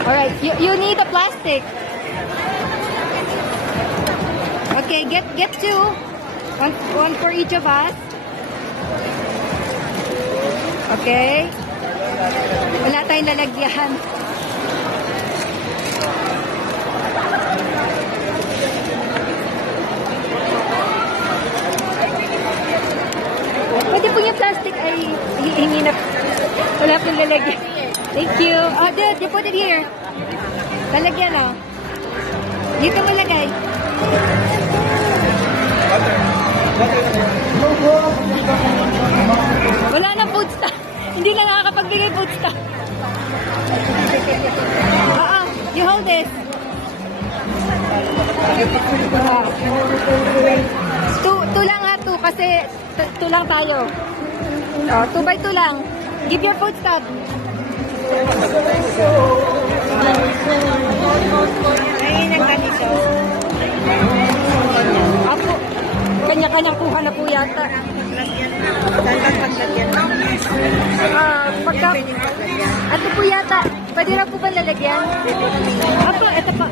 Alright, you need a plastic. Okay, get two. One for each of us. Okay. Wala tayong lalagyan. Pwede po yung plastic ay hihingi na. Wala pong lalagyan. Thank you. Oh, dude, you put it here. Lalagyan na. Dito mo lagay. Wala na food stuff. Hindi na nakakapagbigay food stuff. You hold this. Two lang ha, two. Kasi two lang tayo. Oh, 2 by 2 lang. Give your food stuff. Ay, nagkanito. Apo, kanya-kanyang kuha na po yata. Ito po yata. Pwede na po ba lalagyan? Apo, ito pa.